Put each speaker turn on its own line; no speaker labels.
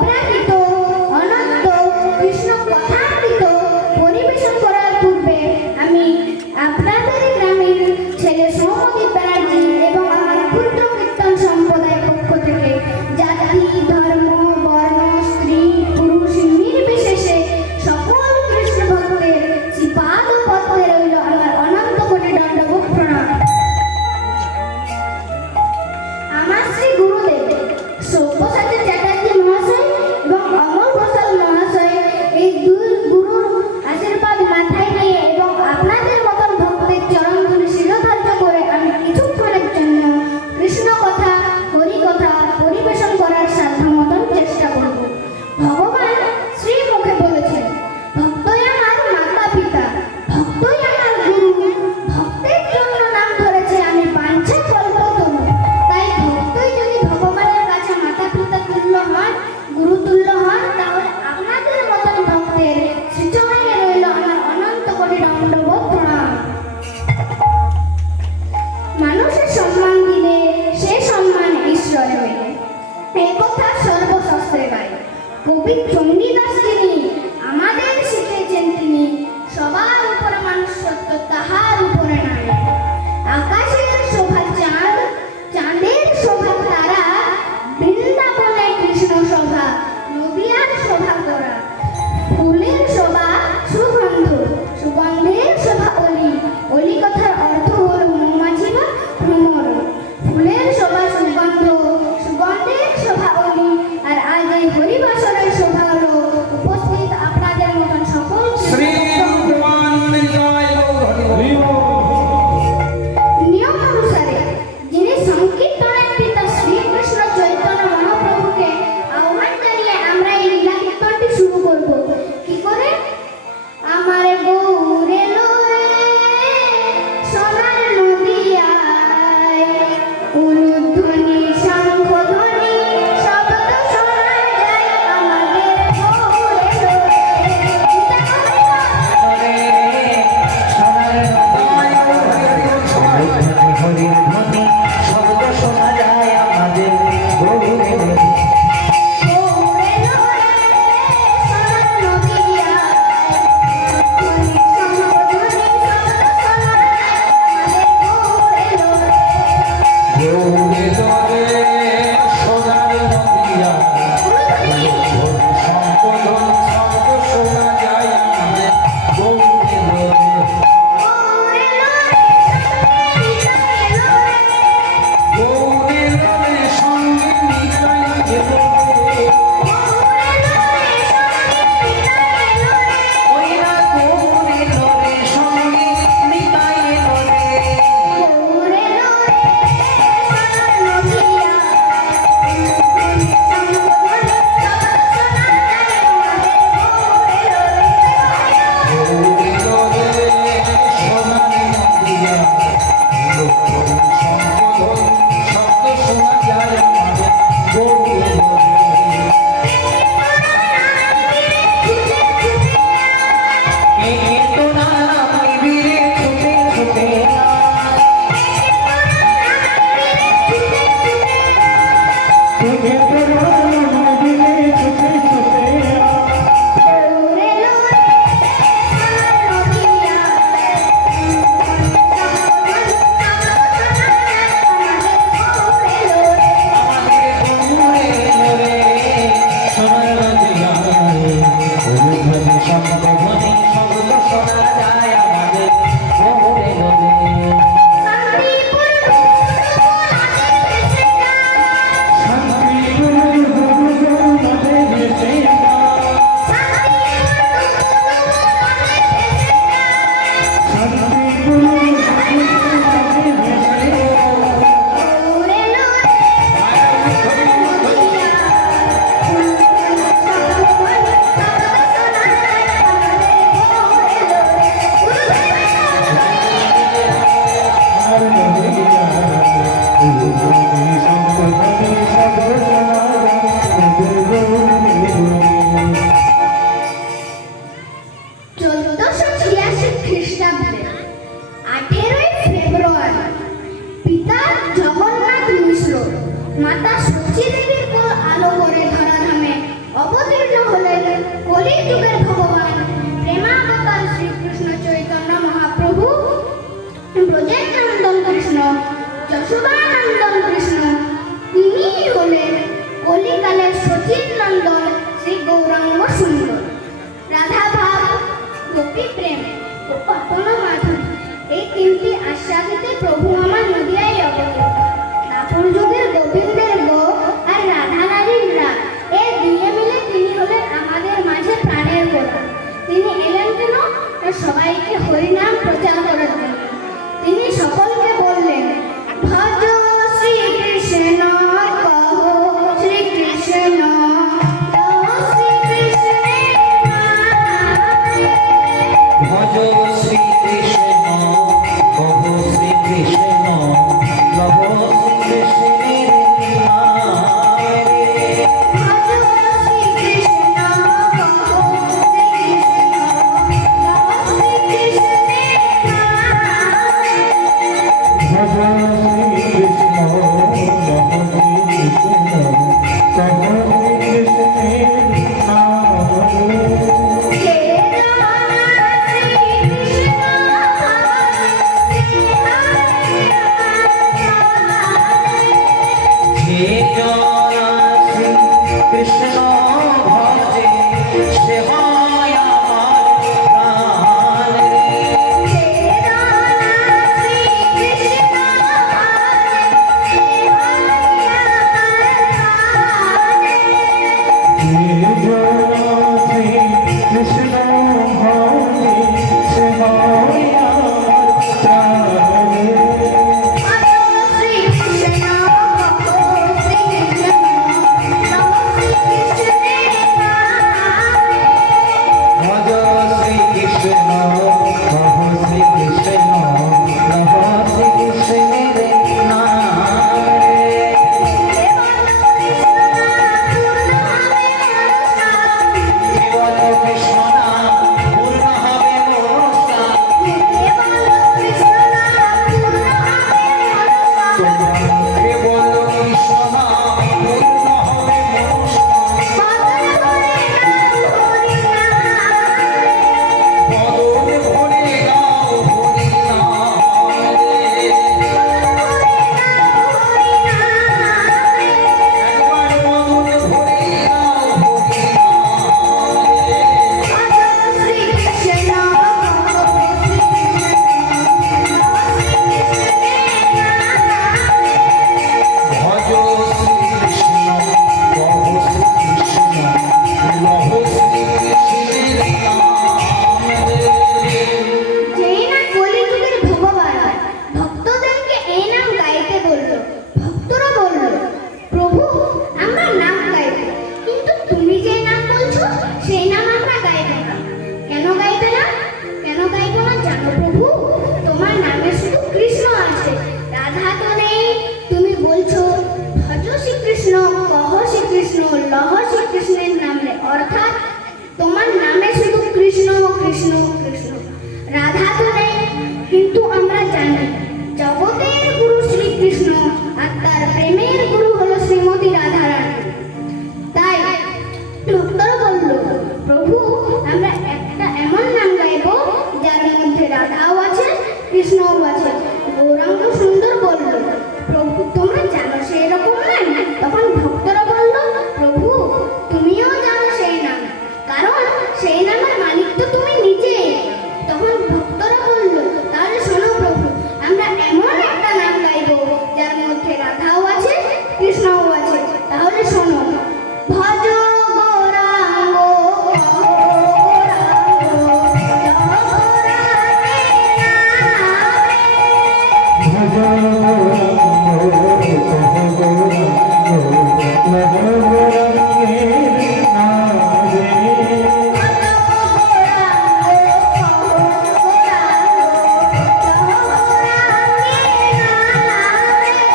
অপরাধী সে কথা সর্বশাস্ত্রে নাই কবি চণ্ডীদাস যিনি, আমাদের শিখিয়েছেন তিনি। সবার উপরে মানুষ সত্য তাহার মাতা সচী দেবীর কোল আলো করে ধরাধামে অবতীর্ণ হলেন কলিযুগের ভগবান প্রেমাবতার শ্রীকৃষ্ণ